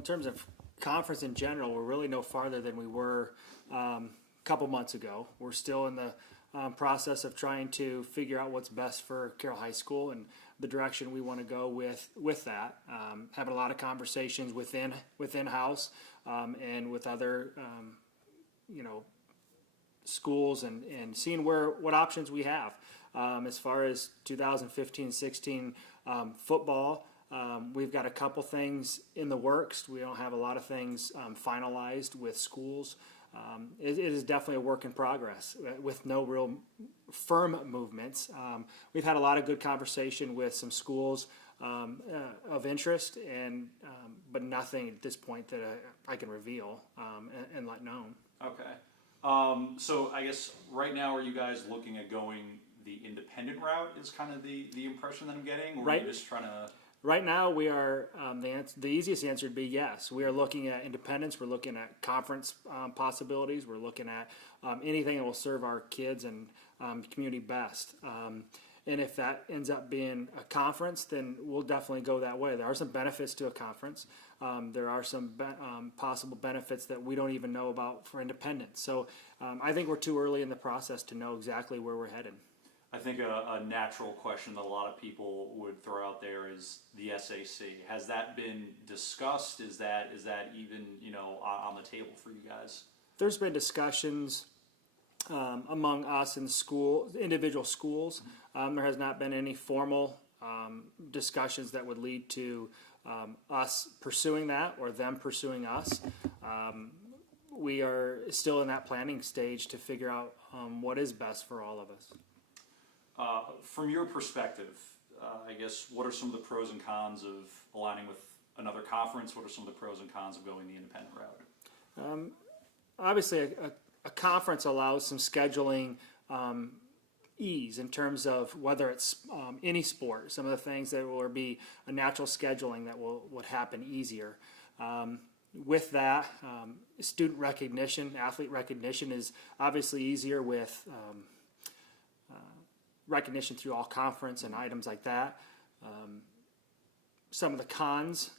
in terms of conference in general, we're really no farther than we were a couple months ago. We're still in the process of trying to figure out what's best for Carroll High School and the direction we want to go with that. Having a lot of conversations within house and with other schools and seeing what options we have as far as 2015-16 football. We've got a couple things in the works. We don't have a lot of things finalized with schools. It is definitely a work in progress with no real firm movements. We've had a lot of good conversation with some schools of interest, but nothing at this point that I can reveal and let known. Okay. So I guess right now, are you guys looking at going the independent route? Is kind of the impression that I'm getting, or are you just trying to? Right now, we are, the easiest answer would be yes. We are looking at independence. We're looking at conference possibilities. We're looking at anything that will serve our kids and community best. And if that ends up being a conference, then we'll definitely go that way. There are some benefits to a conference. There are some possible benefits that we don't even know about for independence. So I think we're too early in the process to know exactly where we're headed. I think a natural question that a lot of people would throw out there is the SAC. Has that been discussed? Is that even on the table for you guys? There's been discussions among us in individual schools. There has not been any formal discussions that would lead to us pursuing that or them pursuing us. We are still in that planning stage to figure out what is best for all of us. From your perspective, I guess, what are some of the pros and cons of aligning with another conference? What are some of the pros and cons of going the independent route? Obviously, a conference allows some scheduling ease in terms of whether it's any sport. Some of the things that will be a natural scheduling that would happen easier. With that, student recognition, athlete recognition is obviously easier with recognition through all conference and items like that. Some of the cons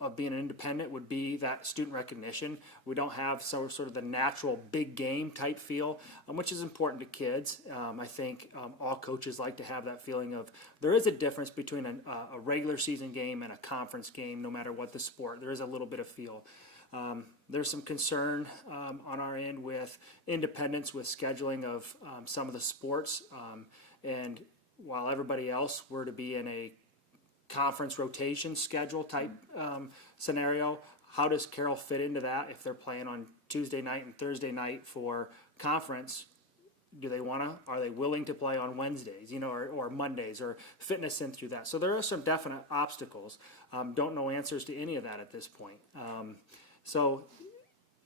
of being an independent would be that student recognition. We don't have sort of the natural big game type feel, which is important to kids. I think all coaches like to have that feeling of there is a difference between a regular season game and a conference game, no matter what the sport. There is a little bit of feel. There's some concern on our end with independence with scheduling of some of the sports. And while everybody else were to be in a conference rotation schedule type scenario, how does Carroll fit into that if they're playing on Tuesday night and Thursday night for conference? Are they willing to play on Wednesdays, or Mondays, or fitness in through that? So there are some definite obstacles. Don't know answers to any of that at this point.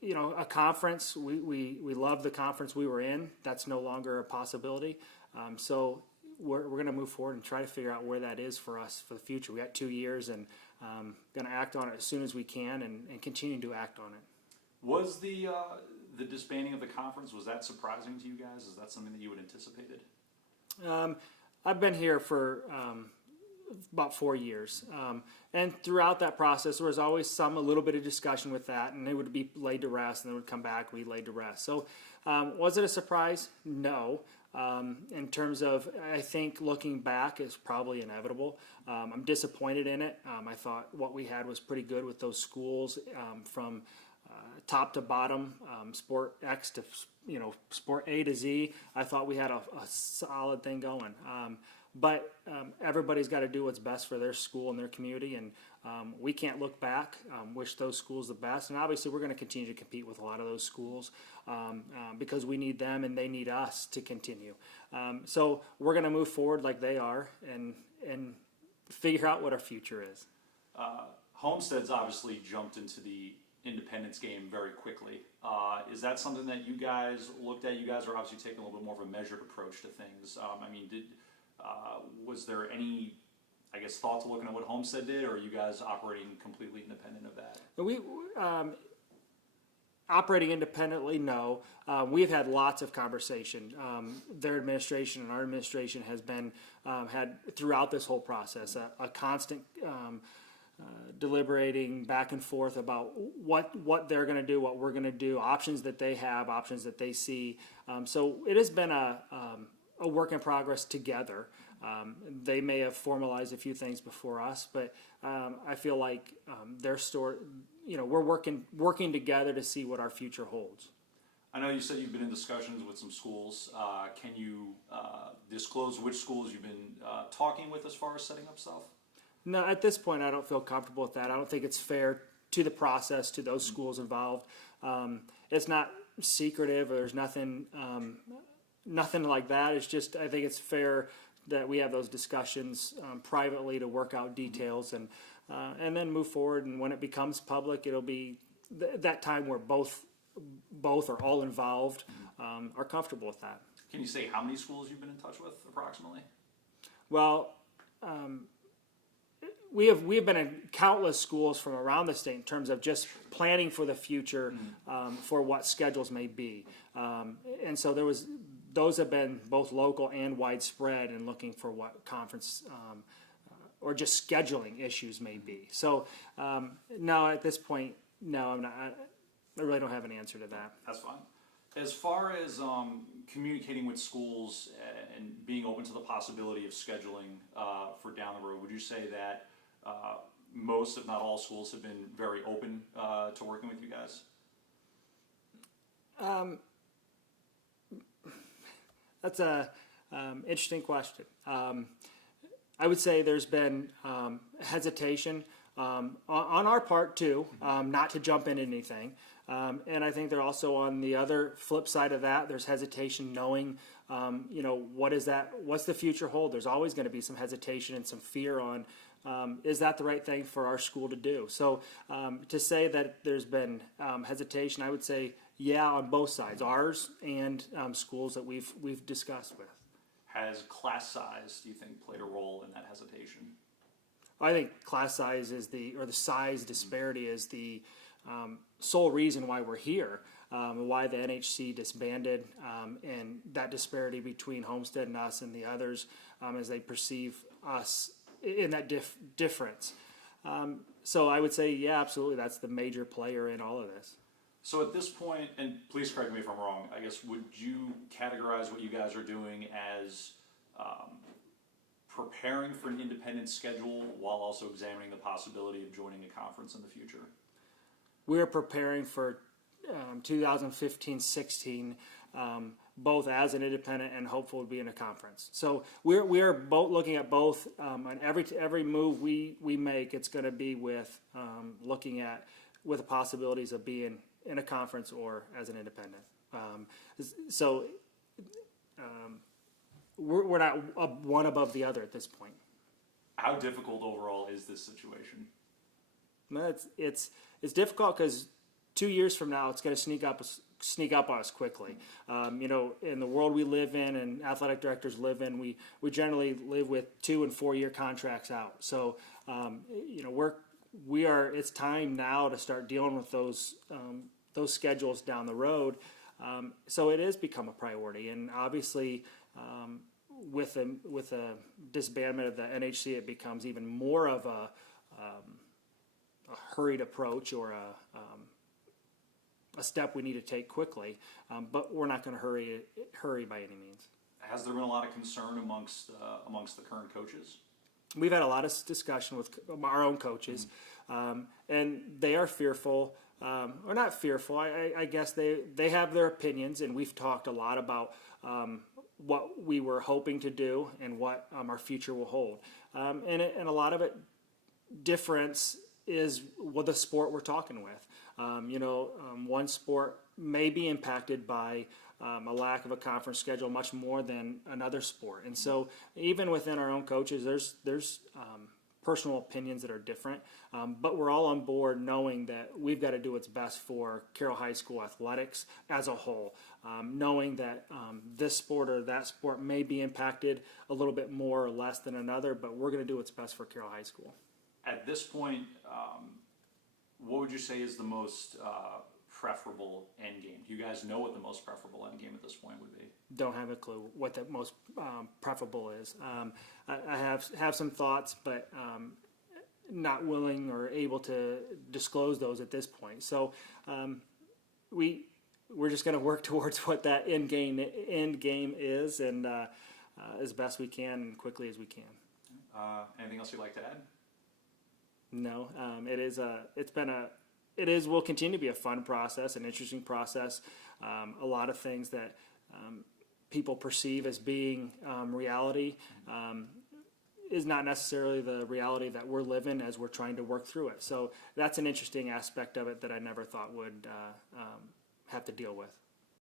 A conference, we love the conference we were in. That's no longer a possibility. So we're going to move forward and try to figure out where that is for us for the future. We got 2 years and going to act on it as soon as we can and continue to act on it. Was the disbanding of the conference, was that surprising to you guys? Is that something that you had anticipated? I've been here for about 4 years. And throughout that process, there was always a little bit of discussion with that, and it would be laid to rest, and it would come back, we'd laid to rest. So was it a surprise? No. In terms of, I think looking back is probably inevitable. I'm disappointed in it. I thought what we had was pretty good with those schools from top to bottom, sport X to sport A to Z. I thought we had a solid thing going. But everybody's got to do what's best for their school and their community, and we can't look back, wish those schools the best. And obviously we're going to continue to compete with a lot of those schools because we need them and they need us to continue. So we're going to move forward like they are and figure out what our future is. Homestead's obviously jumped into the independence game very quickly. Is that something that you guys looked at? You guys are obviously taking a little bit more of a measured approach to things. Was there any, thought to looking at what Homestead did, or are you guys operating completely independent of that? We operating independently, no. We've had lots of conversation. Their administration and our administration has been had throughout this whole process a constant deliberating back and forth about what they're going to do, what we're going to do, options that they have, options that they see. So it has been a work in progress together. They may have formalized a few things before us, but I feel like we're working together to see what our future holds. I know you said you've been in discussions with some schools. Can you disclose which schools you've been talking with as far as setting up stuff? No, at this point, I don't feel comfortable with that. I don't think it's fair to the process, to those schools involved. It's not secretive, or there's nothing like that. It's just, I think it's fair that we have those discussions privately to work out details and then move forward. And when it becomes public, it'll be that time where both or all involved are comfortable with that. Can you say how many schools you've been in touch with approximately? Well, we have been in countless schools from around the state in terms of just planning for the future, for what schedules may be, and so those have been both local and widespread in looking for what conference or just scheduling issues may be. So no, at this point, no, I'm not. I really don't have an answer to that. That's fine. As far as communicating with schools and being open to the possibility of scheduling for down the road, would you say that most, if not all, schools have been very open to working with you guys? That's a interesting question. I would say there's been hesitation on our part too, not to jump into anything. And I think they're also on the other flip side of that. There's hesitation knowing, what's the future hold? There's always going to be some hesitation and some fear on, is that the right thing for our school to do? So to say that there's been hesitation, I would say, yeah, on both sides, ours and schools that we've discussed with. Has class size, do you think, played a role in that hesitation? I think class size the size disparity is the sole reason why we're here, why the NHC disbanded, and that disparity between Homestead and us and the others as they perceive us in that difference. So I would say, yeah, absolutely, that's the major player in all of this. So at this point, and please correct me if I'm wrong, I guess, would you categorize what you guys are doing as preparing for an independent schedule while also examining the possibility of joining a conference in the future? We're preparing for 2015-16, both as an independent and hopeful to be in a conference. So we are both looking at both, and every move we make, it's going to be with looking at with the possibilities of being in a conference or as an independent. We're not one above the other at this point. How difficult overall is this situation? It's difficult because 2 years from now it's going to sneak up on us quickly. In the world we live in and athletic directors live in, we generally live with 2 and 4 year contracts out. So it's time now to start dealing with those schedules down the road. So it has become a priority, and obviously with a disbandment of the NHC, it becomes even more of a hurried approach or a step we need to take quickly. But we're not going to hurry by any means. Has there been a lot of concern amongst the current coaches? We've had a lot of discussion with our own coaches, and they are fearful, or not fearful. I guess they have their opinions, and we've talked a lot about what we were hoping to do and what our future will hold. And a lot of it difference is what the sport we're talking with. One sport may be impacted by a lack of a conference schedule much more than another sport. And so even within our own coaches, there's personal opinions that are different, but we're all on board knowing that we've got to do what's best for Carroll High School athletics as a whole, knowing that this sport or that sport may be impacted a little bit more or less than another, but we're going to do what's best for Carroll High School. At this point, what would you say is the most preferable end game? Do you guys know what the most preferable end game at this point would be? Don't have a clue what the most preferable is. I have some thoughts, but not willing or able to disclose those at this point. So we're just going to work towards what that end game is, and as best we can and quickly as we can. Anything else you'd like to add? No, will continue to be a fun process, an interesting process. A lot of things that people perceive as being reality is not necessarily the reality that we're living as we're trying to work through it. So that's an interesting aspect of it that I never thought would have to deal with.